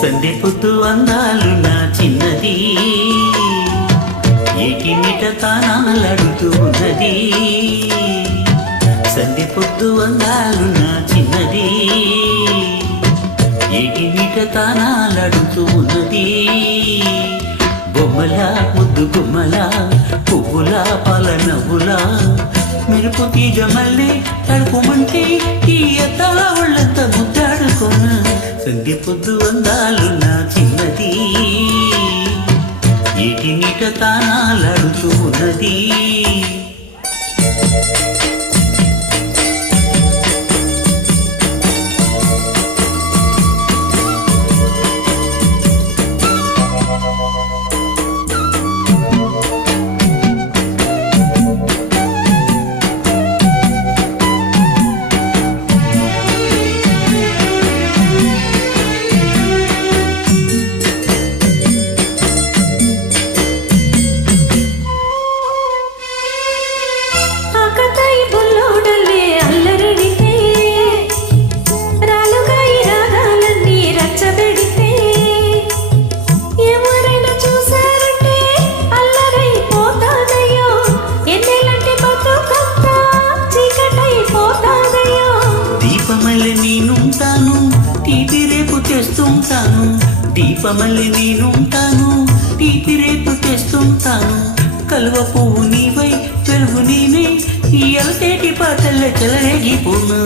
సందె పొద్దు అందాలు నా చిన్నది, ఏటి నిట తానాలడుతూ ఉన్నది. సందె పొద్దు అందాలు నా చిన్నది, ఏటి నిట తానాలడుతూ ఉన్నది. బొమ్మల ముద్దు గుమ్మల పువ్వుల పాల నవ్వుల మెరుపు తీగ మల్లె తడుపుమంటే ఈ ఎత్తాల ఒళ్ళంత ముద్దాడుకోన. సంధ్య పొద్దు అందాలు నా చిన్నది, ఏటి నిట తానాలడుతూ ఉన్నది. దీపమల్లి నేనుంటాను, తీపి రేపు తెస్తుంటాను. దీపమల్లి నేనుంటాను, తీపి రేపు తెస్తుంటాను. కలువ పువ్వు నీవై వెలుగు నేనే, ఈ అలసేటి పాటల్ల చెలరేగిపోను.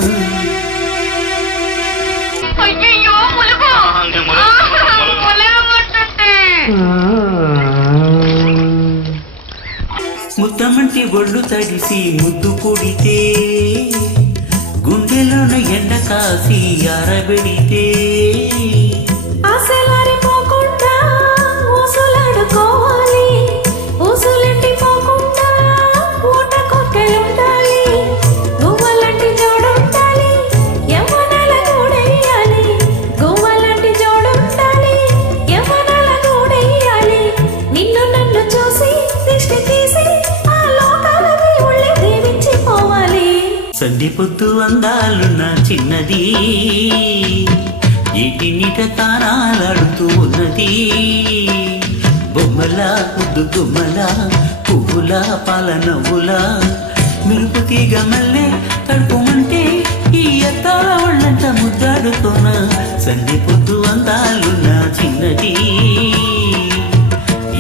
ముద్దమంటి ఒళ్ళు తడిసి ముద్దు కొడితే, గుండెలోన ఎండ కాసి ఆరబెడితే, ఆశలారిపోకుండా ఊసులాడుకోవాలి, ఊసులెండిపోకుండా ఊట కొట్టెలుండాలి. గువ్వలాంటి జోడుండాలి, యవ్వనాల గూడెయ్యాలి. గువ్వలాంటి జోడుండాలి, యవ్వనాల గూడెయ్యాలి. నిన్ను నన్ను చూసి దిష్టి తీసి ఆ లోకాలకి ఉళ్ళి దీవించిపోవాలి. సంధి పొద్దు అందాలు నా చిన్నది, ఏటి నిట తానాలాడుతూ ఉన్నది. బొమ్మల ముద్దు గుమ్మల పువ్వుల పాల నవ్వుల మెరుపు తీగ మల్లె తడుపుమంటే ఈ ఎత్తాల ఒళ్ళంట ముద్దాడుకోన. సంధి పొద్దు అందాలు నా చిన్నది,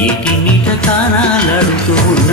ఏటి నిట తానాలాడుతూ ఉన్నది.